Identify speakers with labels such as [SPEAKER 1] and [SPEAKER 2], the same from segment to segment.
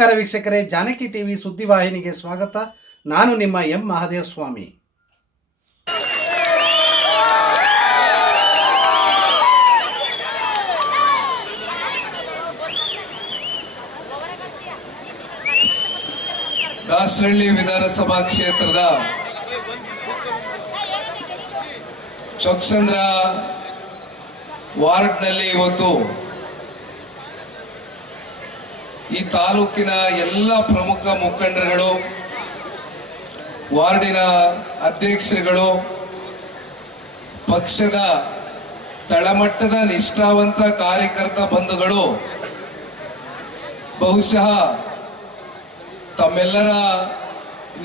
[SPEAKER 1] ನಮಸ್ಕಾರ ವೀಕ್ಷಕರೇ, ಜಾನಕಿ ಟಿವಿ ಸುದ್ದಿವಾಹಿನಿಗೆ ಸ್ವಾಗತ. ನಾನು ನಿಮ್ಮ ಎಂ ಮಹಾದೇವ ಸ್ವಾಮಿ
[SPEAKER 2] ದಾಸರಳ್ಳಿ ವಿಧಾನಸಭಾ ಕ್ಷೇತ್ರದ ಚೊಕ್ಸಂದ್ರ ವಾರ್ಡ್ನಲ್ಲಿ ಇವತ್ತು ಈ ತಾಲೂಕಿನ ಎಲ್ಲ ಪ್ರಮುಖ ಮುಖಂಡರುಗಳು, ವಾರ್ಡಿನ ಅಧ್ಯಕ್ಷರುಗಳು, ಪಕ್ಷದ ತಳಮಟ್ಟದ ನಿಷ್ಠಾವಂತ ಕಾರ್ಯಕರ್ತ ಬಂಧುಗಳು, ಬಹುಶಃ ತಮ್ಮೆಲ್ಲರ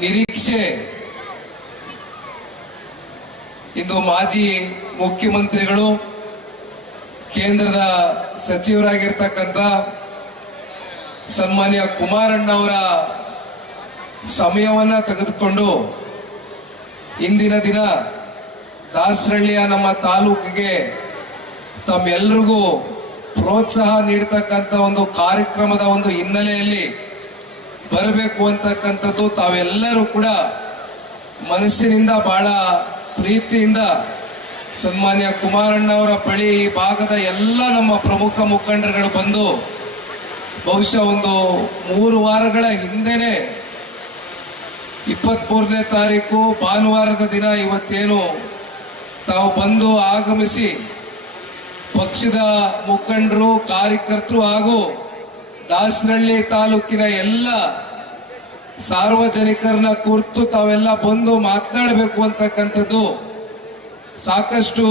[SPEAKER 2] ನಿರೀಕ್ಷೆ ಇಂದು ಮಾಜಿ ಮುಖ್ಯಮಂತ್ರಿಗಳು, ಕೇಂದ್ರದ ಸಚಿವರಾಗಿರ್ತಕ್ಕಂಥ ಸನ್ಮಾನ್ಯ ಕುಮಾರಣ್ಣವರ ಸಮಯವನ್ನ ತೆಗೆದುಕೊಂಡು ಇಂದಿನ ದಿನ ದಾಸರಳ್ಳಿಯ ನಮ್ಮ ತಾಲೂಕಿಗೆ ತಮ್ಮೆಲ್ಲರಿಗೂ ಪ್ರೋತ್ಸಾಹ ನೀಡತಕ್ಕಂತ ಒಂದು ಕಾರ್ಯಕ್ರಮದ ಒಂದು ಹಿನ್ನೆಲೆಯಲ್ಲಿ ಬರಬೇಕು ಅಂತಕ್ಕಂಥದ್ದು ತಾವೆಲ್ಲರೂ ಕೂಡ ಮನಸ್ಸಿನಿಂದ ಬಹಳ ಪ್ರೀತಿಯಿಂದ ಸನ್ಮಾನ್ಯ ಕುಮಾರಣ್ಣ ಅವರ ಬಳಿ ಈ ಭಾಗದ ಎಲ್ಲ ನಮ್ಮ ಪ್ರಮುಖ ಮುಖಂಡರುಗಳು ಬಂದು ಬಹುಶಃ ಒಂದು ಮೂರು ವಾರಗಳ ಹಿಂದೆನೆ ಇಪ್ಪತ್ಮೂರನೇ ತಾರೀಕು ಭಾನುವಾರದ ದಿನ ಇವತ್ತೇನು ತಾವು ಬಂದು ಆಗಮಿಸಿ ಪಕ್ಷದ ಮುಖಂಡರು, ಕಾರ್ಯಕರ್ತರು ಹಾಗೂ ದಾಸರಳ್ಳಿ ತಾಲೂಕಿನ ಎಲ್ಲ ಸಾರ್ವಜನಿಕರನ್ನ ಕುರಿತು ತಾವೆಲ್ಲ ಬಂದು ಮಾತನಾಡಬೇಕು ಅಂತಕ್ಕಂಥದ್ದು ಸಾಕಷ್ಟು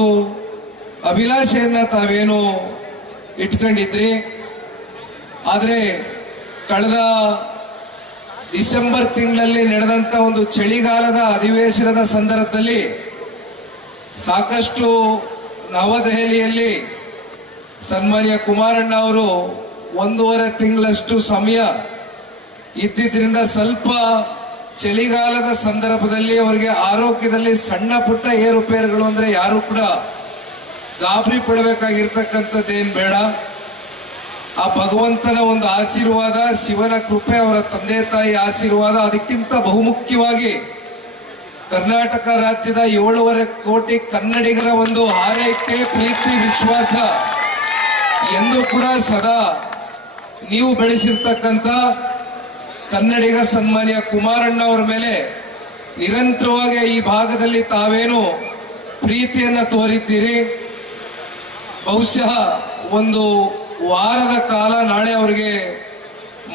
[SPEAKER 2] ಅಭಿಲಾಷೆಯನ್ನ ತಾವೇನು ಇಟ್ಕೊಂಡಿದ್ರಿ. ಆದರೆ ಕಳೆದ ಡಿಸೆಂಬರ್ ತಿಂಗಳಲ್ಲಿ ನಡೆದಂತ ಒಂದು ಚಳಿಗಾಲದ ಅಧಿವೇಶನದ ಸಂದರ್ಭದಲ್ಲಿ ಸಾಕಷ್ಟು ನವದೆಹಲಿಯಲ್ಲಿ ಸನ್ಮಾನ್ಯ ಕುಮಾರಣ್ಣ ಅವರು ಒಂದೂವರೆ ತಿಂಗಳಷ್ಟು ಸಮಯ ಇದ್ದಿದ್ದರಿಂದ ಸ್ವಲ್ಪ ಚಳಿಗಾಲದ ಸಂದರ್ಭದಲ್ಲಿ ಅವರಿಗೆ ಆರೋಗ್ಯದಲ್ಲಿ ಸಣ್ಣ ಪುಟ್ಟ ಏರುಪೇರುಗಳು ಅಂದರೆ ಯಾರು ಕೂಡ ಗಾಬರಿ ಪಡಬೇಕಾಗಿರ್ತಕ್ಕಂಥದ್ದೇನು ಬೇಡ. ಆ ಭಗವಂತನ ಒಂದು ಆಶೀರ್ವಾದ, ಶಿವನ ಕೃಪೆ ಅವರ ತಂದೆ ತಾಯಿ ಆಶೀರ್ವಾದ, ಅದಕ್ಕಿಂತ ಬಹುಮುಖ್ಯವಾಗಿ ಕರ್ನಾಟಕ ರಾಜ್ಯದ ಏಳೂವರೆ ಕೋಟಿ ಕನ್ನಡಿಗರ ಒಂದು ಹಾರೈಕೆ, ಪ್ರೀತಿ, ವಿಶ್ವಾಸ ಎಂದು ಕೂಡ ಸದಾ ನೀವು ಬೆಳೆಸಿರ್ತಕ್ಕಂಥ ಕನ್ನಡಿಗ ಸನ್ಮಾನ್ಯ ಕುಮಾರಣ್ಣ ಅವರ ಮೇಲೆ ನಿರಂತರವಾಗಿ ಈ ಭಾಗದಲ್ಲಿ ತಾವೇನು ಪ್ರೀತಿಯನ್ನ ತೋರಿದ್ದೀರಿ. ಬಹುಶಃ ಒಂದು ವಾರದ ಕಾಲ ನಾಳೆ ಅವರಿಗೆ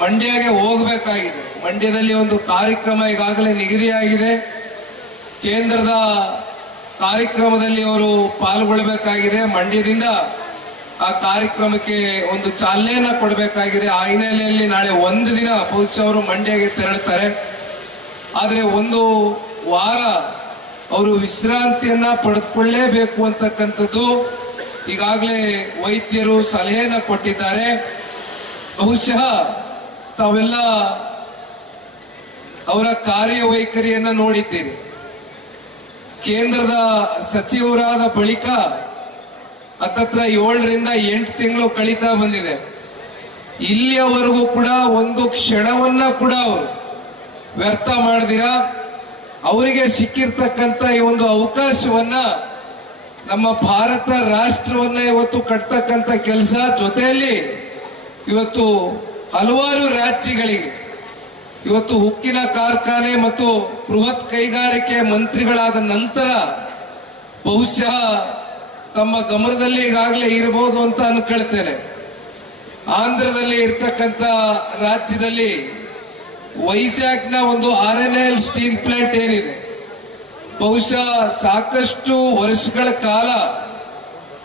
[SPEAKER 2] ಮಂಡ್ಯಗೆ ಹೋಗಬೇಕಾಗಿದೆ. ಮಂಡ್ಯದಲ್ಲಿ ಒಂದು ಕಾರ್ಯಕ್ರಮ ಈಗಾಗಲೇ ನಿಗದಿಯಾಗಿದೆ. ಕೇಂದ್ರದ ಕಾರ್ಯಕ್ರಮದಲ್ಲಿ ಅವರು ಪಾಲ್ಗೊಳ್ಳಬೇಕಾಗಿದೆ. ಮಂಡ್ಯದಿಂದ ಆ ಕಾರ್ಯಕ್ರಮಕ್ಕೆ ಒಂದು ಚಾಲನೆಯನ್ನ ಕೊಡಬೇಕಾಗಿದೆ. ಆ ಹಿನ್ನೆಲೆಯಲ್ಲಿ ನಾಳೆ ಒಂದು ದಿನ ಬಹುಶಃ ಅವರು ಮಂಡ್ಯಗೆ ತೆರಳುತ್ತಾರೆ ಆದರೆ ಒಂದು ವಾರ ಅವರು ವಿಶ್ರಾಂತಿಯನ್ನ ಪಡೆದುಕೊಳ್ಳೇಬೇಕು ಅಂತಕ್ಕಂಥದ್ದು ಈಗಾಗಲೇ ವೈದ್ಯರು ಸಲಹೆಯನ್ನು ಕೊಟ್ಟಿದ್ದಾರೆ. ಬಹುಶಃ ತಾವೆಲ್ಲ ಅವರ ಕಾರ್ಯವೈಖರಿಯನ್ನು ನೋಡಿದ್ದೀರಿ. ಕೇಂದ್ರದ ಸಚಿವರಾದ ಬಳಿಕ ಹತ್ತತ್ರ ಏಳರಿಂದ ಎಂಟು ತಿಂಗಳು ಕಳೀತಾ ಬಂದಿದೆ. ಇಲ್ಲಿಯವರೆಗೂ ಕೂಡ ಒಂದು ಕ್ಷಣವನ್ನ ಕೂಡ ಅವರು ವ್ಯರ್ಥ ಮಾಡಿದಿರ? ಅವರಿಗೆ ಸಿಕ್ಕಿರ್ತಕ್ಕಂಥ ಈ ಒಂದು ಅವಕಾಶವನ್ನ ನಮ್ಮ ಭಾರತ ರಾಷ್ಟ್ರವನ್ನ ಇವತ್ತು ಕಟ್ತಕ್ಕಂಥ ಕೆಲಸ ಜೊತೆಯಲ್ಲಿ ಇವತ್ತು ಹಲವಾರು ರಾಜ್ಯಗಳಿಗೆ, ಇವತ್ತು ಉಕ್ಕಿನ ಕಾರ್ಖಾನೆ ಮತ್ತು ಬೃಹತ್ ಕೈಗಾರಿಕೆ ಮಂತ್ರಿಗಳಾದ ನಂತರ ಬಹುಶಃ ತಮ್ಮ ಗಮನದಲ್ಲಿ ಈಗಾಗಲೇ ಇರಬಹುದು ಅಂತ ಅನ್ಕೊಳ್ತೇನೆ. ಆಂಧ್ರದಲ್ಲಿ ಇರ್ತಕ್ಕಂಥ ರಾಜ್ಯದಲ್ಲಿ ವೈಜಾಗ್ನ ಒಂದು ಆರ್ ಸ್ಟೀಲ್ ಪ್ಲಾಂಟ್ ಏನಿದೆ ಬಹುಶಃ ಸಾಕಷ್ಟು ವರ್ಷಗಳ ಕಾಲ,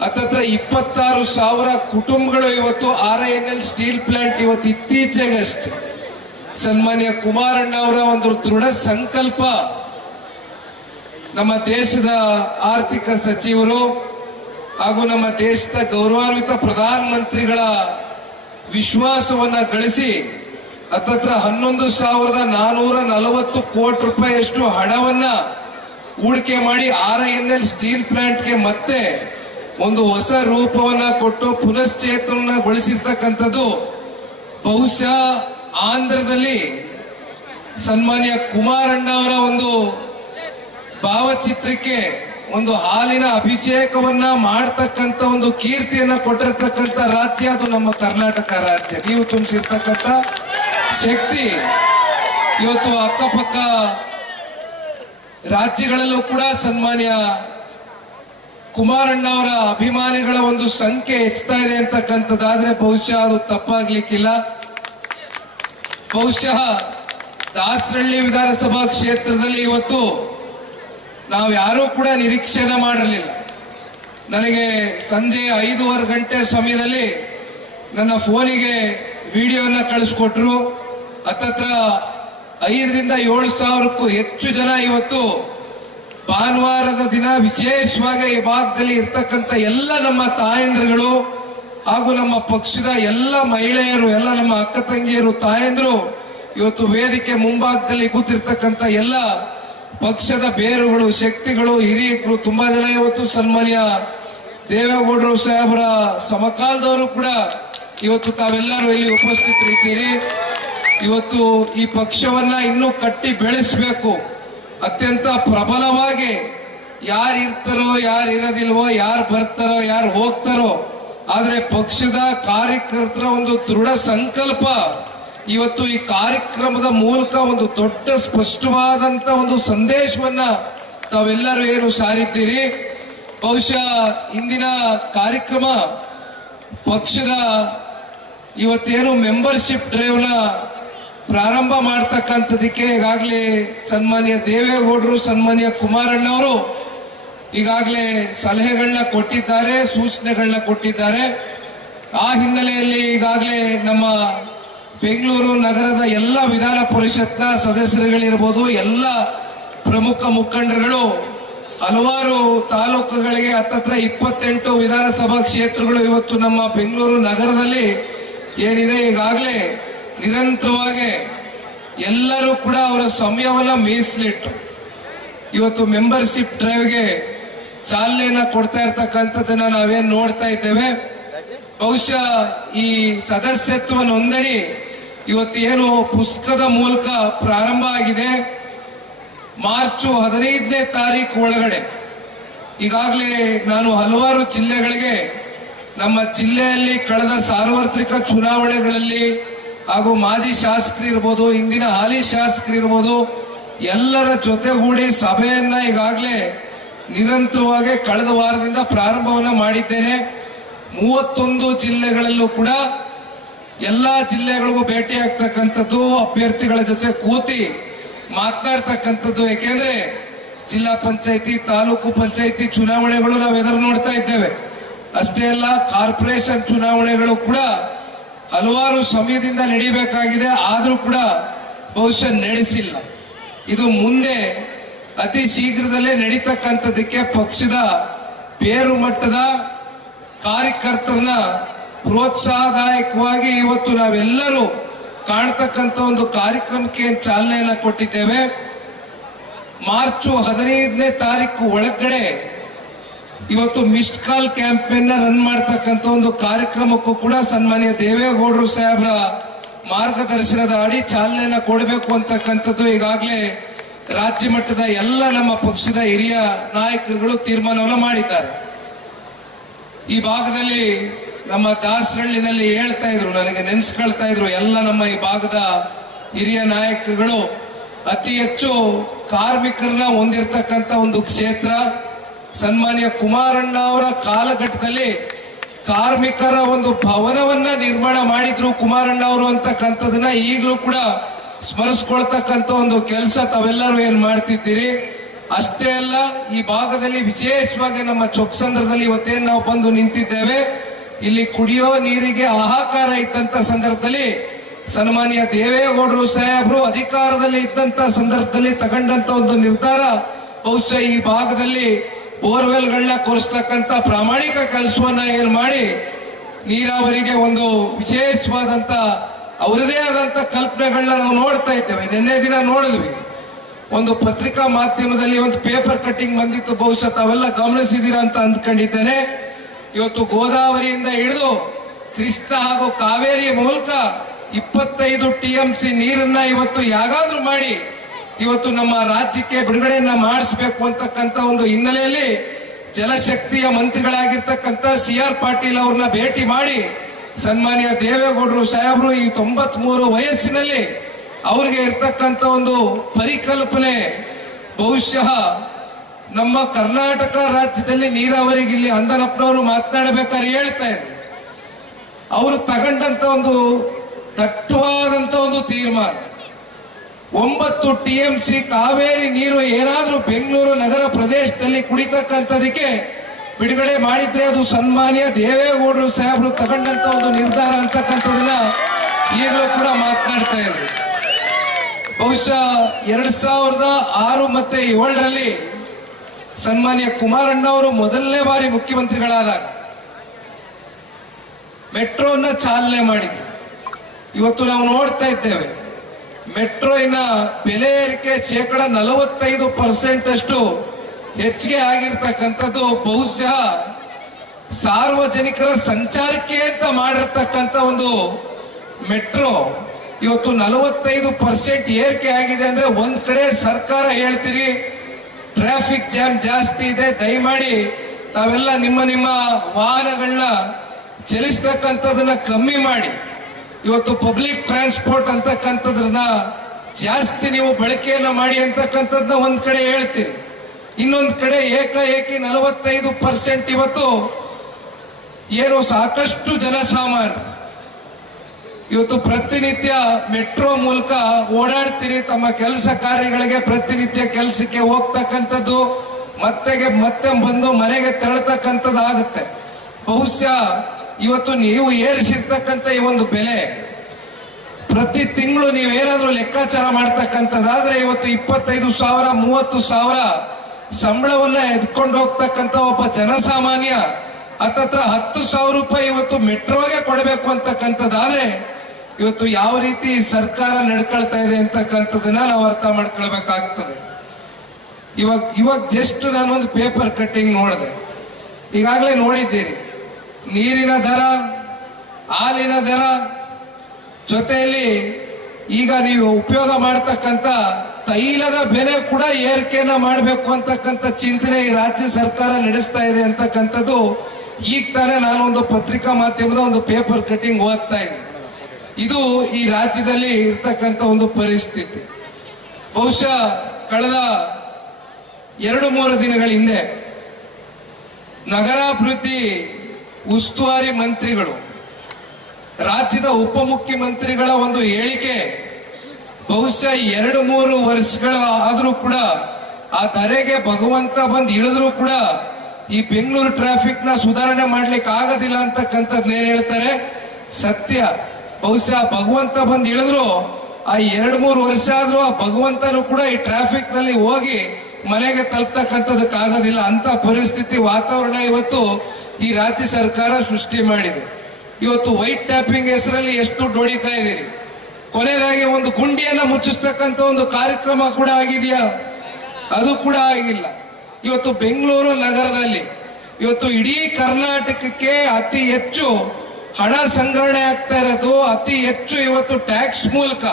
[SPEAKER 2] ಹತ್ತತ್ರ ಇಪ್ಪತ್ತಾರು ಸಾವಿರ ಕುಟುಂಬಗಳು ಇವತ್ತು R N L steel plant ಇವತ್ತು ಇತ್ತೀಚೆಗಷ್ಟೇ. ಸನ್ಮಾನ್ಯ ಕುಮಾರಣ್ಣ ಅವರ ಒಂದು ದೃಢ ಸಂಕಲ್ಪ. ನಮ್ಮ ದೇಶದ ಆರ್ಥಿಕ ಸಚಿವರು ಹಾಗೂ ನಮ್ಮ ದೇಶದ ಗೌರವಾನ್ವಿತ ಪ್ರಧಾನ ಮಂತ್ರಿಗಳ ವಿಶ್ವಾಸವನ್ನ ಗಳಿಸಿ ಹತ್ತತ್ರ ಹನ್ನೊಂದು ಸಾವಿರದ ನಾನೂರ ನಲವತ್ತು ಕೋಟಿ ರೂಪಾಯಿಯಷ್ಟು ಹಣವನ್ನ ಹೂಡಿಕೆ ಮಾಡಿ R I N L steel ಪ್ಲಾಂಟ್ಗೆ ಮತ್ತೆ ಒಂದು ಹೊಸ ರೂಪವನ್ನ ಕೊಟ್ಟು ಪುನಶ್ಚೇತನಗೊಳಿಸಿರ್ತಕ್ಕಂಥದ್ದು ಬಹುಶಃ ಆಂಧ್ರದಲ್ಲಿ ಸನ್ಮಾನ್ಯ ಕುಮಾರಣ್ಣ ಅವರ ಒಂದು ಭಾವಚಿತ್ರಕ್ಕೆ ಒಂದು ಹಾಲಿನ ಅಭಿಷೇಕವನ್ನ ಮಾಡ್ತಕ್ಕಂತ ಒಂದು ಕೀರ್ತಿಯನ್ನ ಕೊಟ್ಟಿರ್ತಕ್ಕಂಥ ರಾಜ್ಯ ಅದು ನಮ್ಮ ಕರ್ನಾಟಕ ರಾಜ್ಯ. ನೀವು ತುಂಬಿಸಿರ್ತಕ್ಕಂಥ ಶಕ್ತಿ ಇವತ್ತು ಅಕ್ಕಪಕ್ಕ ರಾಜ್ಯಗಳಲ್ಲೂ ಕೂಡ ಸನ್ಮಾನ್ಯ ಕುಮಾರಣ್ಣ ಅವರ ಅಭಿಮಾನಿಗಳ ಒಂದು ಸಂಖ್ಯೆ ಹೆಚ್ಚುತ್ತಾ ಇದೆ ಅಂತಕ್ಕಂಥದ್ದಾದ್ರೆ ಬಹುಶಃ ಅದು ತಪ್ಪಾಗ್ಲಿಕ್ಕಿಲ್ಲ. ಬಹುಶಃ ದಾಸರಳ್ಳಿ ವಿಧಾನಸಭಾ ಕ್ಷೇತ್ರದಲ್ಲಿ ಇವತ್ತು ನಾವು ಯಾರೂ ಕೂಡ ನಿರೀಕ್ಷೆನ ಮಾಡಿರಲಿಲ್ಲ. ನನಗೆ ಸಂಜೆ ಐದೂವರೆ ಗಂಟೆ ಸಮಯದಲ್ಲಿ ನನ್ನ ಫೋನಿಗೆ ವಿಡಿಯೋನ ಕಳಿಸ್ಕೊಟ್ರು. ಹತ್ತತ್ರ ಐದರಿಂದ ಏಳು ಸಾವಿರಕ್ಕೂ ಹೆಚ್ಚು ಜನ ಇವತ್ತು ಭಾನುವಾರದ ದಿನ ವಿಶೇಷವಾಗಿ ಈ ಭಾಗದಲ್ಲಿ ಇರ್ತಕ್ಕಂಥ ಎಲ್ಲ ನಮ್ಮ ತಾಯಂದ್ರುಗಳು ಹಾಗೂ ನಮ್ಮ ಪಕ್ಷದ ಎಲ್ಲ ಮಹಿಳೆಯರು, ಎಲ್ಲ ನಮ್ಮ ಅಕ್ಕ ತಂಗಿಯರು, ತಾಯಂದ್ರು ಇವತ್ತು ವೇದಿಕೆ ಮುಂಭಾಗದಲ್ಲಿ ಕೂತಿರ್ತಕ್ಕಂಥ ಎಲ್ಲ ಪಕ್ಷದ ಬೇರುಗಳು, ಶಕ್ತಿಗಳು ಹಿರಿಯರು ತುಂಬಾ ಜನ ಇವತ್ತು ಸನ್ಮಾನ್ಯ ದೇವೇಗೌಡರು ಸಾಹೇಬರ ಸಮಕಾಲದವರು ಕೂಡ ಇವತ್ತು ತಾವೆಲ್ಲರೂ ಇಲ್ಲಿ ಉಪಸ್ಥಿತರಿದ್ದೀರಿ. ಇವತ್ತು ಈ ಪಕ್ಷವನ್ನ ಇನ್ನೂ ಕಟ್ಟಿ ಬೆಳೆಸಬೇಕು. ಅತ್ಯಂತ ಪ್ರಬಲವಾಗಿ ಯಾರು ಇರ್ತಾರೋ, ಯಾರು ಇರೋದಿಲ್ವೋ, ಯಾರು ಬರ್ತಾರೋ, ಯಾರು ಹೋಗ್ತಾರೋ, ಆದರೆ ಪಕ್ಷದ ಕಾರ್ಯಕರ್ತರ ಒಂದು ದೃಢ ಸಂಕಲ್ಪ ಇವತ್ತು ಈ ಕಾರ್ಯಕ್ರಮದ ಮೂಲಕ ಒಂದು ದೊಡ್ಡ ಸ್ಪಷ್ಟವಾದಂತ ಒಂದು ಸಂದೇಶವನ್ನ ತಾವೆಲ್ಲರೂ ಏನು ಸಾರಿದ್ದೀರಿ? ಬಹುಶಃ ಇಂದಿನ ಕಾರ್ಯಕ್ರಮ ಪಕ್ಷದ ಇವತ್ತೇನು ಮೆಂಬರ್ಶಿಪ್ ಡ್ರೈವ್ನ ಪ್ರಾರಂಭ ಮಾಡ್ತಕ್ಕಂಥದಕ್ಕೆ ಈಗಾಗಲೇ ಸನ್ಮಾನ್ಯ ದೇವೇಗೌಡರು, ಸನ್ಮಾನ್ಯ ಕುಮಾರಣ್ಣ ಅವರು ಈಗಾಗಲೇ ಸಲಹೆಗಳನ್ನ ಕೊಟ್ಟಿದ್ದಾರೆ ಸೂಚನೆಗಳನ್ನ ಕೊಟ್ಟಿದ್ದಾರೆ. ಆ ಹಿನ್ನೆಲೆಯಲ್ಲಿ ಈಗಾಗಲೇ ನಮ್ಮ ಬೆಂಗಳೂರು ನಗರದ ಎಲ್ಲ ವಿಧಾನ ಪರಿಷತ್ನ ಸದಸ್ಯರುಗಳಿರ್ಬೋದು, ಎಲ್ಲ ಪ್ರಮುಖ ಮುಖಂಡರುಗಳು, ಹಲವಾರು ತಾಲೂಕುಗಳಿಗೆ ಹತ್ತತ್ರ ಇಪ್ಪತ್ತೆಂಟು ವಿಧಾನಸಭಾ ಕ್ಷೇತ್ರಗಳು ಇವತ್ತು ನಮ್ಮ ಬೆಂಗಳೂರು ನಗರದಲ್ಲಿ ಏನಿದೆ, ಈಗಾಗಲೇ ನಿರಂತರವಾಗಿ ಎಲ್ಲರೂ ಕೂಡ ಅವರ ಸಮಯವನ್ನ ಮೀಸಲಿಟ್ಟು ಇವತ್ತು ಮೆಂಬರ್ಶಿಪ್ ಡ್ರೈವ್ಗೆ ಚಾಲನೆಯನ್ನ ಕೊಡ್ತಾ ಇರ್ತಕ್ಕಂಥದ್ದನ್ನ ನಾವೇನ್ ನೋಡ್ತಾ ಇದ್ದೇವೆ. ಬಹುಶಃ ಈ ಸದಸ್ಯತ್ವ ನೋಂದಣಿ ಇವತ್ತು ಏನು ಪುಸ್ತಕದ ಮೂಲಕ ಪ್ರಾರಂಭ ಆಗಿದೆ. ಮಾರ್ಚ್ ಹದಿನೈದನೇ ತಾರೀಕು ಒಳಗಡೆ. ಈಗಾಗಲೇ ನಾನು ಹಲವಾರು ಜಿಲ್ಲೆಗಳಿಗೆ ನಮ್ಮ ಜಿಲ್ಲೆಯಲ್ಲಿ ಕಳೆದ ಸಾರ್ವತ್ರಿಕ ಚುನಾವಣೆಗಳಲ್ಲಿ ಹಾಗೂ ಮಾಜಿ ಶಾಸಕರು ಇರ್ಬೋದು ಇಂದಿನ ಹಾಲಿ ಶಾಸಕರು ಇರ್ಬೋದು, ಎಲ್ಲರ ಜೊತೆಗೂಡಿ ಸಭೆಯನ್ನ ಈಗಾಗಲೇ ನಿರಂತರವಾಗಿ ಕಳೆದ ವಾರದಿಂದ ಪ್ರಾರಂಭವನ್ನ ಮಾಡಿದ್ದೇನೆ. ಮೂವತ್ತೊಂದು ಜಿಲ್ಲೆಗಳಲ್ಲೂ ಕೂಡ ಎಲ್ಲಾ ಜಿಲ್ಲೆಗಳಿಗೂ ಭೇಟಿ ಆಗ್ತಕ್ಕಂಥದ್ದು ಅಭ್ಯರ್ಥಿಗಳ ಜೊತೆ ಕೂತಿ ಮಾತನಾಡ್ತಕ್ಕಂಥದ್ದು. ಯಾಕೆಂದ್ರೆ ಜಿಲ್ಲಾ ಪಂಚಾಯಿತಿ, ತಾಲೂಕು ಪಂಚಾಯಿತಿ ಚುನಾವಣೆಗಳು ನಾವು ಎದುರು ನೋಡ್ತಾ ಇದ್ದೇವೆ. ಅಷ್ಟೇ ಅಲ್ಲ, ಕಾರ್ಪೊರೇಷನ್ ಚುನಾವಣೆಗಳು ಕೂಡ ಹಲವಾರು ಸಮಯದಿಂದ ನಡೀಬೇಕಾಗಿದೆ, ಆದರೂ ಕೂಡ ಬಹುಶಃ ನಡೆಸಿಲ್ಲ. ಇದು ಮುಂದೆ ಅತಿ ಶೀಘ್ರದಲ್ಲೇ ನಡೀತಕ್ಕಂಥದ್ದಕ್ಕೆ ಪಕ್ಷದ ಬೇರು ಮಟ್ಟದ ಕಾರ್ಯಕರ್ತರನ್ನ ಪ್ರೋತ್ಸಾಹದಾಯಕವಾಗಿ ಇವತ್ತು ನಾವೆಲ್ಲರೂ ಕಾಣ್ತಕ್ಕಂಥ ಒಂದು ಕಾರ್ಯಕ್ರಮಕ್ಕೆ ಚಾಲನೆಯನ್ನು ಚಾಲನೆಯನ್ನ ಕೊಟ್ಟಿದ್ದೇವೆ. ಮಾರ್ಚ್ ಹದಿನೈದನೇ ತಾರೀಕು ಒಳಗಡೆ ಇವತ್ತು ಮಿಸ್ಡ್ ಕಾಲ್ ಕ್ಯಾಂಪೇನ್ ರನ್ ಮಾಡ್ತಕ್ಕಂಥ ಒಂದು ಕಾರ್ಯಕ್ರಮಕ್ಕೂ ಕೂಡ ಸನ್ಮಾನ್ಯ ದೇವೇಗೌಡರು ಸಾಹೇಬ್ರ ಮಾರ್ಗದರ್ಶನದ ಅಡಿ ಚಾಲನೆಯನ್ನ ಕೊಡಬೇಕು ಅಂತಕ್ಕಂಥದ್ದು ಈಗಾಗಲೇ ರಾಜ್ಯ ಮಟ್ಟದ ಎಲ್ಲ ನಮ್ಮ ಪಕ್ಷದ ಹಿರಿಯ ನಾಯಕರುಗಳು ತೀರ್ಮಾನವನ್ನು ಮಾಡಿದ್ದಾರೆ. ಈ ಭಾಗದಲ್ಲಿ ನಮ್ಮ ದಾಸರಳ್ಳಿನಲ್ಲಿ ಹೇಳ್ತಾ ಇದ್ರು, ನನಗೆ ನೆನೆಸ್ಕೊಳ್ತಾ ಇದ್ರು ಎಲ್ಲ ನಮ್ಮ ಈ ಭಾಗದ ಹಿರಿಯ ನಾಯಕರುಗಳು. ಅತಿ ಹೆಚ್ಚು ಕಾರ್ಮಿಕರನ್ನ ಹೊಂದಿರತಕ್ಕಂತ ಒಂದು ಕ್ಷೇತ್ರ ಸನ್ಮಾನ್ಯ ಕುಮಾರಣ್ಣ ಅವರ ಕಾಲಘಟ್ಟದಲ್ಲಿ ಕಾರ್ಮಿಕರ ಒಂದು ಭವನವನ್ನ ನಿರ್ಮಾಣ ಮಾಡಿದ್ರು ಕುಮಾರಣ್ಣ ಅವರು ಅಂತಕ್ಕಂಥದನ್ನ ಈಗಲೂ ಕೂಡ ಸ್ಮರಿಸ್ಕೊಳ್ತಕ್ಕಂಥ ಒಂದು ಕೆಲಸ ತಾವೆಲ್ಲರೂ ಏನ್ ಮಾಡ್ತಿದ್ದೀರಿ? ಅಷ್ಟೇ ಅಲ್ಲ, ಈ ಭಾಗದಲ್ಲಿ ವಿಶೇಷವಾಗಿ ನಮ್ಮ ಚೊಕ್ಸಂದ್ರದಲ್ಲಿ ಇವತ್ತೇನು ನಾವು ಬಂದು ನಿಂತಿದ್ದೇವೆ, ಇಲ್ಲಿ ಕುಡಿಯೋ ನೀರಿಗೆ ಹಾಹಾಕಾರ ಇದ್ದಂತ ಸಂದರ್ಭದಲ್ಲಿ ಸನ್ಮಾನ್ಯ ದೇವೇಗೌಡರು ಸಾಹೇಬರು ಅಧಿಕಾರದಲ್ಲಿ ಇದ್ದಂತ ಸಂದರ್ಭದಲ್ಲಿ ತಗೊಂಡಂತ ಒಂದು ನಿರ್ಧಾರ, ಬಹುಶಃ ಈ ಭಾಗದಲ್ಲಿ ಬೋರ್ವೆಲ್ಗಳನ್ನ ಕೊರಿಸ್ತಕ್ಕಂಥ ಪ್ರಾಮಾಣಿಕ ಕೆಲಸವನ್ನ ಏನು ಮಾಡಿ ನೀರಾವರಿಗೆ ಒಂದು ವಿಶೇಷವಾದಂತ ಅವರದೇ ಆದಂತ ಕಲ್ಪನೆಗಳನ್ನ ನಾವು ನೋಡ್ತಾ ಇದ್ದೇವೆ. ನಿನ್ನೆ ದಿನ ನೋಡಿದ್ವಿ. ಒಂದು ಪತ್ರಿಕಾ ಮಾಧ್ಯಮದಲ್ಲಿ ಒಂದು ಪೇಪರ್ ಕಟ್ಟಿಂಗ್ ಬಂದಿತ್ತು. ಬಹುಶಃ ತಾವೆಲ್ಲ ಗಮನಿಸಿದೀರಾ ಅಂತ ಅಂದ್ಕೊಂಡಿದ್ದೇನೆ. ಇವತ್ತು ಗೋದಾವರಿಯಿಂದ ಹಿಡಿದು ಕೃಷ್ಣ ಹಾಗೂ ಕಾವೇರಿಯ ಮೂಲಕ ಇಪ್ಪತ್ತೈದು ಟಿ ಎಂ ಸಿ ನೀರನ್ನ ಇವತ್ತು ಯಾಗಾದ್ರೂ ಮಾಡಿ ಇವತ್ತು ನಮ್ಮ ರಾಜ್ಯಕ್ಕೆ ಬಿಡುಗಡೆಯನ್ನ ಮಾಡಿಸ್ಬೇಕು ಅಂತಕ್ಕಂತ ಒಂದು ಹಿನ್ನೆಲೆಯಲ್ಲಿ ಜಲಶಕ್ತಿಯ ಮಂತ್ರಿಗಳಾಗಿರ್ತಕ್ಕಂಥ ಸಿ ಆರ್ ಪಾಟೀಲ್ ಅವ್ರನ್ನ ಭೇಟಿ ಮಾಡಿ ಸನ್ಮಾನ್ಯ ದೇವೇಗೌಡರು ಸಾಹೇಬರು ಈ ತೊಂಬತ್ ಮೂರು ವಯಸ್ಸಿನಲ್ಲಿ ಅವ್ರಿಗೆ ಇರ್ತಕ್ಕಂಥ ಒಂದು ಪರಿಕಲ್ಪನೆ ಬಹುಶಃ ನಮ್ಮ ಕರ್ನಾಟಕ ರಾಜ್ಯದಲ್ಲಿ ನೀರಾವರಿಗೆ ಇಲ್ಲಿ ಅಂದನಪ್ಪನವರು ಮಾತನಾಡಬೇಕಾದ್ರೆ ಹೇಳ್ತಾ ಇದ್ರು. ಅವರು ತಗೊಂಡಂತ ಒಂದು ದಟ್ಟವಾದಂತ ಒಂದು ತೀರ್ಮಾನ. ಒಂಬತ್ತು ಟಿ ಎಂ ಸಿ ಕಾವೇರಿ ನೀರು ಏನಾದರೂ ಬೆಂಗಳೂರು ನಗರ ಪ್ರದೇಶದಲ್ಲಿ ಕುಡಿತಕ್ಕಂಥದಕ್ಕೆ ಬಿಡುಗಡೆ ಮಾಡಿದ್ರೆ ಅದು ಸನ್ಮಾನ್ಯ ದೇವೇಗೌಡರು ಸಾಹೇಬರು ತಗೊಂಡಂತ ಒಂದು ನಿರ್ಧಾರ ಅಂತಕ್ಕಂಥದನ್ನ ಈಗಲೂ ಕೂಡ ಮಾತನಾಡ್ತಾ ಇದ್ರು ಬಹುಶಃ ಎರಡ್ ಸಾವಿರದ ಆರು ಮತ್ತೆ ಏಳರಲ್ಲಿ ಸನ್ಮಾನ್ಯ ಕುಮಾರಣ್ಣ ಅವರು ಮೊದಲನೇ ಬಾರಿ ಮುಖ್ಯಮಂತ್ರಿಗಳಾದ ಮೆಟ್ರೋನ ಚಾಲನೆ ಮಾಡಿದ್ರು. ಇವತ್ತು ನಾವು ನೋಡ್ತಾ ಇದ್ದೇವೆ. ಮೆಟ್ರೋಯಿನ ಬೆಲೆ ಏರಿಕೆ ಶೇಕಡ ನಲವತ್ತೈದು ಪರ್ಸೆಂಟ್ ಅಷ್ಟು ಹೆಚ್ಚಿಗೆ ಆಗಿರ್ತಕ್ಕಂಥದ್ದು ಬಹುಶಃ ಸಾರ್ವಜನಿಕರ ಸಂಚಾರಕ್ಕೆ ಅಂತ ಮಾಡಿರ್ತಕ್ಕಂಥ ಒಂದು ಮೆಟ್ರೋ. ಇವತ್ತು ನಲವತ್ತೈದು ಪರ್ಸೆಂಟ್ ಏರಿಕೆ ಆಗಿದೆ ಅಂದ್ರೆ ಒಂದ್ ಕಡೆ ಸರ್ಕಾರ ಹೇಳ್ತೀರಿ, ಟ್ರಾಫಿಕ್ ಜಾಮ್ ಜಾಸ್ತಿ ಇದೆ, ದಯಮಾಡಿ ತಾವೆಲ್ಲ ನಿಮ್ಮ ನಿಮ್ಮ ವಾಹನಗಳನ್ನ ಚಲಿಸ್ತಕ್ಕಂಥದನ್ನ ಕಮ್ಮಿ ಮಾಡಿ. ಇವತ್ತು ಪಬ್ಲಿಕ್ ಟ್ರಾನ್ಸ್ಪೋರ್ಟ್ ಅಂತಕ್ಕಂಥದ್ರನ್ನ ಜಾಸ್ತಿ ನೀವು ಬಳಕೆಯನ್ನ ಮಾಡಿ ಅಂತಕ್ಕಂಥದ್ನ ಒಂದ್ ಕಡೆ ಹೇಳ್ತೀರಿ ಇನ್ನೊಂದ್ ಕಡೆ ಏಕಾಏಕಿ ನಲವತ್ತೈದು ಪರ್ಸೆಂಟ್ ಇವತ್ತು ಏನು ಸಾಕಷ್ಟು ಜನಸಾಮಾನ್ಯ. ಇವತ್ತು ಪ್ರತಿನಿತ್ಯ ಮೆಟ್ರೋ ಮೂಲಕ ಓಡಾಡ್ತೀರಿ, ತಮ್ಮ ಕೆಲಸ ಕಾರ್ಯಗಳಿಗೆ ಪ್ರತಿನಿತ್ಯ ಕೆಲಸಕ್ಕೆ ಹೋಗ್ತಕ್ಕಂಥದ್ದು, ಮತ್ತೆಗೆ ಮತ್ತೆ ಬಂದು ಮನೆಗೆ ತೆರಳತಕ್ಕಂಥದ್ದು ಆಗುತ್ತೆ ಬಹುಶಃ ಇವತ್ತು ನೀವು ಏರಿಸಿರ್ತಕ್ಕಂಥ ಈ ಒಂದು ಬೆಲೆ, ಪ್ರತಿ ತಿಂಗಳು ನೀವೇನಾದ್ರೂ ಲೆಕ್ಕಾಚಾರ ಮಾಡ್ತಕ್ಕಂಥದ್ದಾದ್ರೆ ಇವತ್ತು ಇಪ್ಪತ್ತೈದು ಸಾವಿರ, ಮೂವತ್ತು ಸಾವಿರ ಸಂಬಳವನ್ನ ಎದ್ಕೊಂಡು ಹೋಗ್ತಕ್ಕಂಥ ಒಬ್ಬ ಜನಸಾಮಾನ್ಯ, ಹತ್ತತ್ರ ಹತ್ತು ಸಾವಿರ ರೂಪಾಯಿ ಇವತ್ತು ಮೆಟ್ರೋಗೆ ಕೊಡಬೇಕು ಅಂತಕ್ಕಂಥದ್ದಾದ್ರೆ ಇವತ್ತು ಯಾವ ರೀತಿ ಸರ್ಕಾರ ನಡ್ಕೊಳ್ತಾ ಇದೆ ಅಂತಕ್ಕಂಥದನ್ನ ನಾವು ಅರ್ಥ ಮಾಡ್ಕೊಳ್ಬೇಕಾಗ್ತದೆ. ಇವಾಗ ಇವಾಗ ಜಸ್ಟ್ ಒಂದು ಪೇಪರ್ ಕಟ್ಟಿಂಗ್ ನೋಡಿದೆ. ಈಗಾಗಲೇ ನೋಡಿದ್ದೀರಿ. ನೀರಿನ ದರ, ಹಾಲಿನ ದರ ಜೊತೆಯಲ್ಲಿ ಈಗ ನೀವು ಉಪಯೋಗ ಮಾಡತಕ್ಕಂತ ತೈಲದ ಬೆಲೆ ಕೂಡ ಏರಿಕೆಯನ್ನ ಮಾಡಬೇಕು ಅಂತಕ್ಕಂಥ ಚಿಂತನೆ ಈ ರಾಜ್ಯ ಸರ್ಕಾರ ನಡೆಸ್ತಾ ಇದೆ ಅಂತಕ್ಕಂಥದ್ದು. ಈಗ ತಾನೇ ನಾನೊಂದು ಪತ್ರಿಕಾ ಮಾಧ್ಯಮದ ಒಂದು ಪೇಪರ್ ಕಟಿಂಗ್ ಓದ್ತಾ ಇದ್ದೆ. ಇದು ಈ ರಾಜ್ಯದಲ್ಲಿ ಇರ್ತಕ್ಕಂಥ ಒಂದು ಪರಿಸ್ಥಿತಿ. ಬಹುಶಃ ಕಳೆದ ಎರಡು ಮೂರು ದಿನಗಳ ಹಿಂದೆ ನಗರಾಭಿವೃದ್ಧಿ ಉಸ್ತುವಾರಿ ಮಂತ್ರಿಗಳು, ರಾಜ್ಯದ ಉಪಮುಖ್ಯಮಂತ್ರಿಗಳ ಒಂದು ಹೇಳಿಕೆ, ಬಹುಶಃ ಎರಡು ಮೂರು ವರ್ಷಗಳ ಆದರೂ ಕೂಡ ಆ ಧರೆಗೆ ಭಗವಂತ ಬಂದು ಇಳಿದ್ರು ಕೂಡ ಈ ಬೆಂಗಳೂರು ಟ್ರಾಫಿಕ್ನ ಸುಧಾರಣೆ ಮಾಡ್ಲಿಕ್ಕೆ ಆಗೋದಿಲ್ಲ ಅಂತಕ್ಕಂಥದ್ದು ಏನ್ ಹೇಳ್ತಾರೆ. ಸತ್ಯ. ಬಹುಶಃ ಭಗವಂತ ಬಂದು ಇಳಿದ್ರು, ಆ ಎರಡು ಮೂರು ವರ್ಷ ಆದ್ರೂ ಆ ಭಗವಂತನು ಕೂಡ ಈ ಟ್ರಾಫಿಕ್ನಲ್ಲಿ ಹೋಗಿ ಮನೆಗೆ ತಲುಪ್ತಕ್ಕಂಥದಕ್ಕಾಗೋದಿಲ್ಲ ಅಂತ ಪರಿಸ್ಥಿತಿ ವಾತಾವರಣ ಇವತ್ತು ಈ ರಾಜ್ಯ ಸರ್ಕಾರ ಸೃಷ್ಟಿ ಮಾಡಿದೆ. ಇವತ್ತು ವೈಟ್ ಟ್ಯಾಪಿಂಗ್ ಹೆಸರಲ್ಲಿ ಎಷ್ಟು ದುಡ್ಡು ಇದ್ದೀರಿ? ಕೊನೆಯದಾಗಿ ಒಂದು ಗುಂಡಿಯನ್ನ ಮುಚ್ಚಿಸ್ತಕ್ಕಂಥ ಒಂದು ಕಾರ್ಯಕ್ರಮ ಕೂಡ ಆಗಿದೆಯಾ? ಅದು ಕೂಡ ಆಗಿಲ್ಲ. ಇವತ್ತು ಬೆಂಗಳೂರು ನಗರದಲ್ಲಿ, ಇವತ್ತು ಇಡೀ ಕರ್ನಾಟಕಕ್ಕೆ ಅತಿ ಹೆಚ್ಚು ಹಣ ಸಂಗ್ರಹಣೆ ಆಗ್ತಾ ಇರೋದು, ಅತಿ ಹೆಚ್ಚು ಇವತ್ತು ಟ್ಯಾಕ್ಸ್ ಮೂಲಕ.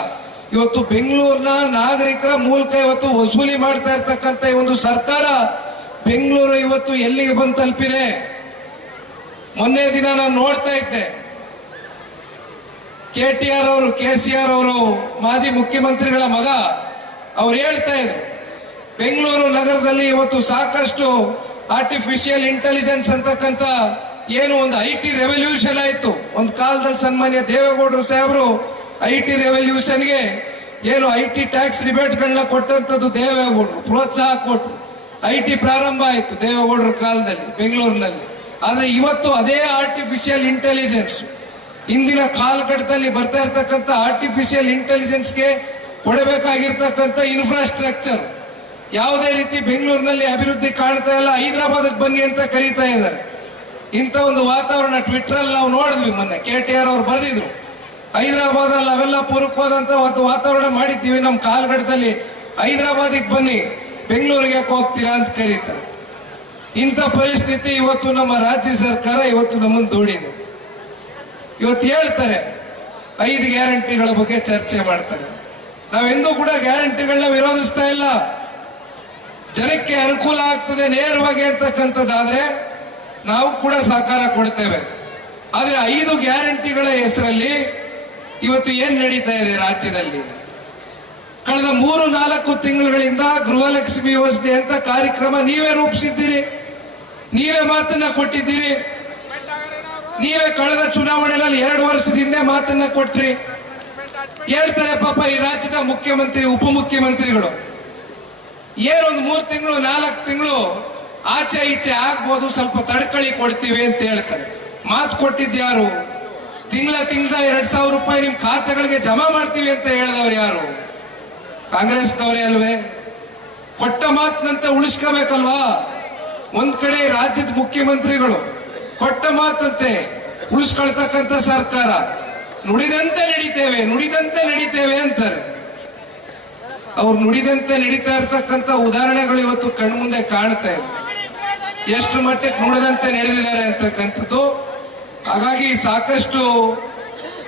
[SPEAKER 2] ಇವತ್ತು ಬೆಂಗಳೂರಿನ ನಾಗರಿಕರ ಮೂಲಕ ಇವತ್ತು ವಸೂಲಿ ಮಾಡ್ತಾ ಇರ್ತಕ್ಕಂಥ ಈ ಒಂದು ಸರ್ಕಾರ ಬೆಂಗಳೂರು ಇವತ್ತು ಎಲ್ಲಿಗೆ ಬಂದು ತಲುಪಿದೆ? ಮೊನ್ನೆ ದಿನ ನಾನು ನೋಡ್ತಾ ಇದ್ದೆ. ಕೆ ಟಿ ಆರ್ ಅವರು, ಕೆ ಸಿ ಆರ್ ಅವರು, ಮಾಜಿ ಮುಖ್ಯಮಂತ್ರಿಗಳ ಮಗ, ಅವ್ರು ಹೇಳ್ತಾ ಇದ್ರು, ಬೆಂಗಳೂರು ನಗರದಲ್ಲಿ ಇವತ್ತು ಸಾಕಷ್ಟು ಆರ್ಟಿಫಿಷಿಯಲ್ ಇಂಟೆಲಿಜೆನ್ಸ್ ಅಂತಕ್ಕಂಥ ಏನು ಒಂದು ಐ ಟಿ ರೆವಲ್ಯೂಷನ್ ಆಯಿತು. ಒಂದು ಕಾಲದಲ್ಲಿ ಸನ್ಮಾನ್ಯ ದೇವೇಗೌಡರು ಸಾಹೇಬರು ಐ ಟಿ ರೆವಲ್ಯೂಷನ್ಗೆ ಏನು ಐ ಟಿ ಟ್ಯಾಕ್ಸ್ ರಿಬೇಟ್ಗಳನ್ನ ಕೊಟ್ಟಂತದ್ದು ದೇವೇಗೌಡರು, ಪ್ರೋತ್ಸಾಹ ಕೊಟ್ಟರು ಐ ಟಿ ಪ್ರಾರಂಭ ಆಯಿತು ದೇವೇಗೌಡರ ಕಾಲದಲ್ಲಿ, ಬೆಂಗಳೂರಿನಲ್ಲಿ. ಆದ್ರೆ ಇವತ್ತು ಅದೇ ಆರ್ಟಿಫಿಷಿಯಲ್ ಇಂಟೆಲಿಜೆನ್ಸ್ ಇಂದಿನ ಕಾಲಘಟ್ಟದಲ್ಲಿ ಬರ್ತಾ ಇರತಕ್ಕಂತ ಆರ್ಟಿಫಿಷಿಯಲ್ ಇಂಟೆಲಿಜೆನ್ಸ್ಗೆ ಕೊಡಬೇಕಾಗಿರ್ತಕ್ಕಂತ ಇನ್ಫ್ರಾಸ್ಟ್ರಕ್ಚರ್ ಯಾವುದೇ ರೀತಿ ಬೆಂಗಳೂರಿನಲ್ಲಿ ಅಭಿವೃದ್ಧಿ ಕಾಣ್ತಾ ಇಲ್ಲ, ಹೈದರಾಬಾದ್ಗೆ ಬನ್ನಿ ಅಂತ ಕರೀತಾ ಇದ್ದಾರೆ. ಇಂಥ ಒಂದು ವಾತಾವರಣ ಟ್ವಿಟರ್ ಅಲ್ಲಿ ನಾವು ನೋಡಿದ್ವಿ ಮೊನ್ನೆ ಕೆ ಟಿ ಆರ್ ಅವ್ರು ಬರೆದಿದ್ರು. ಹೈದರಾಬಾದ್ ಅಲ್ಲಿ ಅವೆಲ್ಲ ಪೂರ್ವಕವಾದಂತ ಒಂದು ವಾತಾವರಣ ಮಾಡಿದ್ದೀವಿ, ನಮ್ಮ ಕಾಲಘಟ್ಟದಲ್ಲಿ ಹೈದರಾಬಾದಿಗೆ ಬನ್ನಿ, ಬೆಂಗಳೂರಿಗೆ ಯಾಕೆ ಹೋಗ್ತೀರಾ ಅಂತ ಕರೀತಾರೆ. ಇಂಥ ಪರಿಸ್ಥಿತಿ ಇವತ್ತು ನಮ್ಮ ರಾಜ್ಯ ಸರ್ಕಾರ ಇವತ್ತು ನಮ್ಮನ್ನು ದೂಡಿದೆ. ಇವತ್ತು ಹೇಳ್ತಾರೆ, ಐದು ಗ್ಯಾರಂಟಿಗಳ ಬಗ್ಗೆ ಚರ್ಚೆ ಮಾಡ್ತಾರೆ. ನಾವೆಂದೂ ಕೂಡ ಗ್ಯಾರಂಟಿಗಳನ್ನ ವಿರೋಧಿಸ್ತಾ ಇಲ್ಲ. ಜನಕ್ಕೆ ಅನುಕೂಲ ಆಗ್ತದೆ ನೇರವಾಗಿ ಅಂತಕ್ಕಂಥದ್ದಾದ್ರೆ ನಾವು ಕೂಡ ಸಹಕಾರ ಕೊಡ್ತೇವೆ. ಆದ್ರೆ ಐದು ಗ್ಯಾರಂಟಿಗಳ ಹೆಸರಲ್ಲಿ ಇವತ್ತು ಏನ್ ನಡೀತಾ ಇದೆ ರಾಜ್ಯದಲ್ಲಿ? ಕಳೆದ ಮೂರು ನಾಲ್ಕು ತಿಂಗಳುಗಳಿಂದ ಗೃಹಲಕ್ಷ್ಮಿ ಯೋಜನೆ ಅಂತ ಕಾರ್ಯಕ್ರಮ ನೀವೇ ರೂಪಿಸಿದ್ದೀರಿ. ನೀವೇ ಮಾತನ್ನ ಕೊಟ್ಟಿದ್ದೀರಿ. ನೀವೇ ಕಳೆದ ಚುನಾವಣೆಯಲ್ಲಿ ಎರಡು ವರ್ಷದಿಂದ ಮಾತನ್ನ ಕೊಟ್ರಿ. ಹೇಳ್ತಾರೆ ಪಾಪ ಈ ರಾಜ್ಯದ ಮುಖ್ಯಮಂತ್ರಿ, ಉಪಮುಖ್ಯಮಂತ್ರಿಗಳು. ಏನೊಂದು ಮೂರು ತಿಂಗಳು, ನಾಲ್ಕು ತಿಂಗಳು ಆಚೆ ಈಚೆ ಆಗ್ಬೋದು, ಸ್ವಲ್ಪ ತಡ್ಕಳಿ ಕೊಡ್ತೀವಿ ಅಂತ ಹೇಳ್ತಾರೆ. ಮಾತು ಕೊಟ್ಟಿದ್ದು ಯಾರು? ತಿಂಗಳ ತಿಂಗಳ ಎರಡ್ ಸಾವಿರ ರೂಪಾಯಿ ನಿಮ್ ಖಾತೆಗಳಿಗೆ ಜಮಾ ಮಾಡ್ತೀವಿ ಅಂತ ಹೇಳಿದವ್ರು ಯಾರು? ಕಾಂಗ್ರೆಸ್ನವರೇ ಅಲ್ವೇ? ಕೊಟ್ಟ ಮಾತಿನಂತೆ ಉಳಿಸ್ಕೋಬೇಕಲ್ವಾ? ಒಂದ್ ಕಡೆ ರಾಜ್ಯದ ಮುಖ್ಯಮಂತ್ರಿಗಳು ಕೊಟ್ಟ ಮಾತಂತೆ ಉಳಿಸ್ಕೊಳ್ತಕ್ಕಂಥ ಸರ್ಕಾರ, ನುಡಿದಂತೆ ನಡೀತೇವೆ ನುಡಿದಂತೆ ನಡೀತೇವೆ ಅಂತಾರೆ. ಅವ್ರು ನುಡಿದಂತೆ ನಡೀತಾ ಇರ್ತಕ್ಕಂಥ ಉದಾಹರಣೆಗಳು ಇವತ್ತು ಕಣ್ಮುಂದೆ ಕಾಣ್ತಾ ಇದೆ. ಎಷ್ಟು ಮಟ್ಟಕ್ಕೆ ನುಡಿದಂತೆ ನಡೆದಿದ್ದಾರೆ ಅಂತಕ್ಕಂಥದ್ದು. ಹಾಗಾಗಿ ಸಾಕಷ್ಟು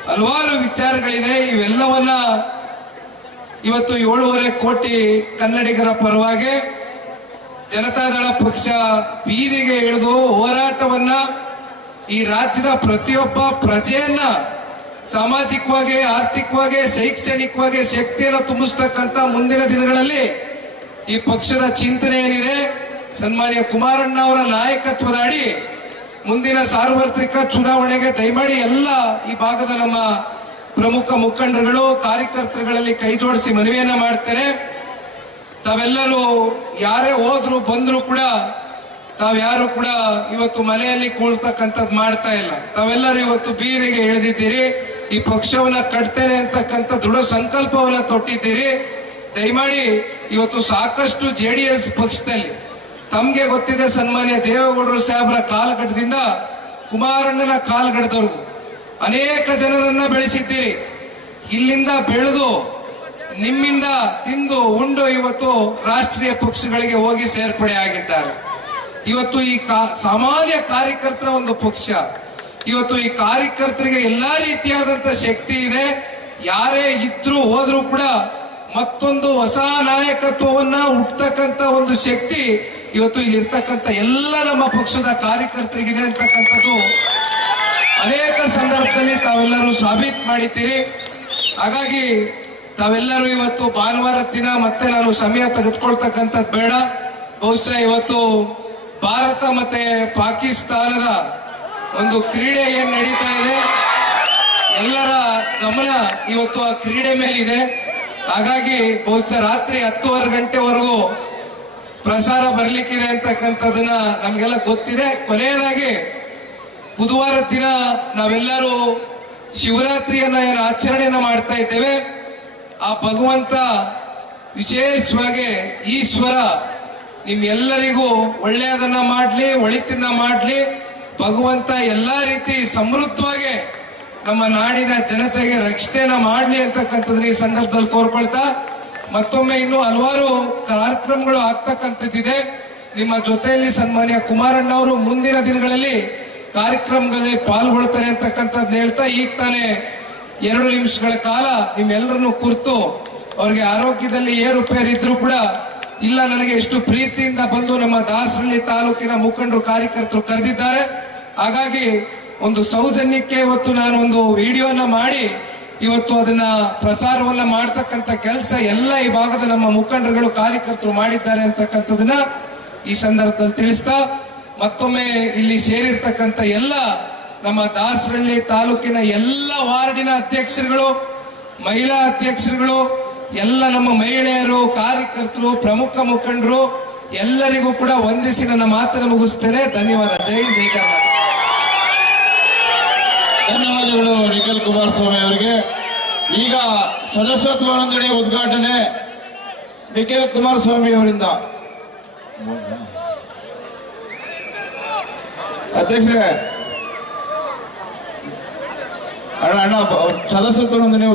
[SPEAKER 2] ಹಲವಾರು ವಿಚಾರಗಳಿದೆ. ಇವೆಲ್ಲವನ್ನ ಇವತ್ತು ಏಳೂವರೆ ಕೋಟಿ ಕನ್ನಡಿಗರ ಪರವಾಗಿ ಜನತಾದಳ ಪಕ್ಷ ಬೀದಿಗೆ ಇಳಿದು ಹೋರಾಟವನ್ನ ಈ ರಾಜ್ಯದ ಪ್ರತಿಯೊಬ್ಬ ಪ್ರಜೆಯನ್ನ ಸಾಮಾಜಿಕವಾಗಿ, ಆರ್ಥಿಕವಾಗಿ, ಶೈಕ್ಷಣಿಕವಾಗಿ ಶಕ್ತಿಯನ್ನು ತುಂಬಿಸ್ತಕ್ಕಂಥ ಮುಂದಿನ ದಿನಗಳಲ್ಲಿ ಈ ಪಕ್ಷದ ಚಿಂತನೆ ಏನಿದೆ, ಸನ್ಮಾನ್ಯ ಕುಮಾರಣ್ಣ ಅವರ ನಾಯಕತ್ವದ ಅಡಿ ಮುಂದಿನ ಸಾರ್ವತ್ರಿಕ ಚುನಾವಣೆಗೆ ದಯಮಾಡಿ ಎಲ್ಲ ಈ ಭಾಗದ ನಮ್ಮ ಪ್ರಮುಖ ಮುಖಂಡರುಗಳು, ಕಾರ್ಯಕರ್ತರುಗಳಲ್ಲಿ ಕೈ ಜೋಡಿಸಿ ಮನವಿಯನ್ನ ಮಾಡ್ತಾರೆ ತಾವೆಲ್ಲರೂ ಯಾರೇ ಹೋದ್ರು ಬಂದ್ರು ಕೂಡ ತಾವ್ಯಾರು ಕೂಡ ಇವತ್ತು ಮನೆಯಲ್ಲಿ ಕೂಳ್ತಕ್ಕಂಥದ್ದು ಮಾಡ್ತಾ ಇಲ್ಲ. ತಾವೆಲ್ಲರೂ ಇವತ್ತು ಬೀದಿಗೆ ಇಳಿದಿದ್ದೀರಿ. ಈ ಪಕ್ಷವನ್ನ ಕಟ್ತೇನೆ ಅಂತಕ್ಕಂಥ ದೃಢ ಸಂಕಲ್ಪವನ್ನ ತೊಟ್ಟಿದ್ದೀರಿ. ದಯಮಾಡಿ ಇವತ್ತು ಸಾಕಷ್ಟು ಜೆ ಡಿ ಎಸ್ ಪಕ್ಷದಲ್ಲಿ ತಮ್ಗೆ ಗೊತ್ತಿದೆ ಸನ್ಮಾನ್ಯ ದೇವೇಗೌಡರು ಸಾಹೇಬರ ಕಾಲಘಟ್ಟದಿಂದ ಕುಮಾರಣ್ಣನ ಕಾಲ್ಗಡದವ್ರಿಗೂ ಅನೇಕ ಜನರನ್ನ ಬೆಳೆಸಿದ್ದೀರಿ. ಇಲ್ಲಿಂದ ಬೆಳೆದು ನಿಮ್ಮಿಂದ ತಿಂದು ಉಂಡು ಇವತ್ತು ರಾಷ್ಟ್ರೀಯ ಪಕ್ಷಗಳಿಗೆ ಹೋಗಿ ಸೇರ್ಪಡೆ ಆಗಿದ್ದಾರೆ. ಇವತ್ತು ಈ ಸಾಮಾನ್ಯ ಕಾರ್ಯಕರ್ತರ ಒಂದು ಪಕ್ಷ. ಇವತ್ತು ಈ ಕಾರ್ಯಕರ್ತರಿಗೆ ಎಲ್ಲಾ ರೀತಿಯಾದಂತ ಶಕ್ತಿ ಇದೆ. ಯಾರೇ ಇದ್ರು ಹೋದ್ರು ಕೂಡ ಮತ್ತೊಂದು ಹೊಸ ನಾಯಕತ್ವವನ್ನ ಹುಟ್ಟತಕ್ಕಂತ ಒಂದು ಶಕ್ತಿ ಇವತ್ತು ಇಲ್ಲಿ ಇರ್ತಕ್ಕಂಥ ಎಲ್ಲ ನಮ್ಮ ಪಕ್ಷದ ಕಾರ್ಯಕರ್ತರಿಗಿದೆ ಅಂತಕ್ಕಂಥದ್ದು ಅನೇಕ ಸಂದರ್ಭದಲ್ಲಿ ತಾವೆಲ್ಲರೂ ಸಾಬೀತು ಮಾಡಿದ್ದೀರಿ. ಹಾಗಾಗಿ ತಾವೆಲ್ಲರೂ ಇವತ್ತು ಭಾನುವಾರ ದಿನ ಮತ್ತೆ ನಾನು ಸಮಯ ತೆಗೆದುಕೊಳ್ತಕ್ಕಂಥದ್ದು ಬೇಡ. ಬಹುಶಃ ಇವತ್ತು ಭಾರತ ಮತ್ತೆ ಪಾಕಿಸ್ತಾನದ ಒಂದು ಕ್ರೀಡೆ ಏನ್ ನಡೀತಾ ಇದೆ? ಎಲ್ಲರ ಗಮನ ಇವತ್ತು ಆ ಕ್ರೀಡೆ ಮೇಲಿದೆ. ಹಾಗಾಗಿ ಬಹುಶಃ ರಾತ್ರಿ ಹತ್ತುವರೆ ಗಂಟೆವರೆಗೂ ಪ್ರಸಾರ ಬರಲಿಕ್ಕಿದೆ ಅಂತಕ್ಕಂಥದ್ದನ್ನ ನಮಗೆಲ್ಲ ಗೊತ್ತಿದೆ. ಕೊನೆಯದಾಗಿ ಬುಧವಾರ ದಿನ ನಾವೆಲ್ಲರೂ ಶಿವರಾತ್ರಿಯನ್ನ ಏನು ಆಚರಣೆಯನ್ನ ಮಾಡ್ತಾ ಇದ್ದೇವೆ. ಆ ಭಗವಂತ ವಿಶೇಷವಾಗಿ ಈಶ್ವರ, ನಿಮ್ಮೆಲ್ಲರಿಗೂ ಒಳ್ಳೆಯದನ್ನ ಮಾಡಲಿ, ಒಳಿತನ್ನ ಮಾಡಲಿ. ಭಗವಂತ ಎಲ್ಲಾ ರೀತಿ ಸಮೃದ್ಧವಾಗಿ ನಮ್ಮ ನಾಡಿನ ಜನತೆಗೆ ರಕ್ಷಣೆನ ಮಾಡಲಿ ಅಂತಕ್ಕಂಥದ್ರ ಈ ಸಂದರ್ಭದಲ್ಲಿ ಕೋರ್ಕೊಳ್ತಾ, ಮತ್ತೊಮ್ಮೆ ಇನ್ನೂ ಹಲವಾರು ಕಾರ್ಯಕ್ರಮಗಳು ಆಗ್ತಕ್ಕಂಥದ್ದಿದೆ. ನಿಮ್ಮ ಜೊತೆಯಲ್ಲಿ ಸನ್ಮಾನ್ಯ ಕುಮಾರಣ್ಣ ಅವರು ಮುಂದಿನ ದಿನಗಳಲ್ಲಿ ಕಾರ್ಯಕ್ರಮಗಳಲ್ಲಿ ಪಾಲ್ಗೊಳ್ತಾರೆ ಅಂತಕ್ಕಂಥದ್ದು ಹೇಳ್ತಾ, ಈಗ ತಾನೇ ಎರಡು ನಿಮಿಷಗಳ ಕಾಲ ನಿಮ್ಮೆಲ್ಲರನ್ನು ಕುರ್ತು ಅವ್ರಿಗೆ ಆರೋಗ್ಯದಲ್ಲಿ ಏರುಪೇರು ಇದ್ರೂ ಕೂಡ ಇಲ್ಲ ನನಗೆ ಎಷ್ಟು ಪ್ರೀತಿಯಿಂದ ಬಂದು ನಮ್ಮ ದಾಸರಳ್ಳಿ ತಾಲೂಕಿನ ಮುಖಂಡರು ಕಾರ್ಯಕರ್ತರು ಕರೆದಿದ್ದಾರೆ. ಹಾಗಾಗಿ ಒಂದು ಸೌಜನ್ಯಕ್ಕೆ ಇವತ್ತು ನಾನು ಒಂದು ವಿಡಿಯೋನ ಮಾಡಿ ಇವತ್ತು ಅದನ್ನ ಪ್ರಸಾರವನ್ನ ಮಾಡ್ತಕ್ಕಂಥ ಕೆಲಸ ಎಲ್ಲ ಈ ಭಾಗದ ನಮ್ಮ ಮುಖಂಡರುಗಳು ಕಾರ್ಯಕರ್ತರು ಮಾಡಿದ್ದಾರೆ ಅಂತಕ್ಕಂಥದನ್ನ ಈ ಸಂದರ್ಭದಲ್ಲಿ ತಿಳಿಸ್ತಾ ಮತ್ತೊಮ್ಮೆ ಇಲ್ಲಿ ಸೇರಿರ್ತಕ್ಕಂಥ ಎಲ್ಲ ನಮ್ಮ ದಾಸರಳ್ಳಿ ತಾಲೂಕಿನ ಎಲ್ಲ ವಾರ್ಡಿನ ಅಧ್ಯಕ್ಷರುಗಳು, ಮಹಿಳಾ ಅಧ್ಯಕ್ಷರುಗಳು, ಎಲ್ಲ ನಮ್ಮ ಮಹಿಳೆಯರು, ಕಾರ್ಯಕರ್ತರು, ಪ್ರಮುಖ ಮುಖಂಡರು, ಎಲ್ಲರಿಗೂ ಕೂಡ ವಂದಿಸಿ ನನ್ನ ಮಾತನ್ನು ಮುಗಿಸ್ತೇನೆ ಧನ್ಯವಾದ. ಜೈ ಜೈ ಕರ್ನಾಟಕ.
[SPEAKER 3] ಧನ್ಯವಾದಗಳು ನಿಖಿಲ್ ಕುಮಾರಸ್ವಾಮಿ ಅವರಿಗೆ. ಈಗ ಸದಸ್ಯತ್ವ ನೋಂದಣಿ ಉದ್ಘಾಟನೆ ನಿಖಿಲ್ ಕುಮಾರಸ್ವಾಮಿ ಅವರಿಂದ. ಅಧ್ಯಕ್ಷರೇ ಅಣ್ಣ ಅಣ್ಣ ಬ- ಸದಸ್ಯತ್ವ ನೋಂದಣಿ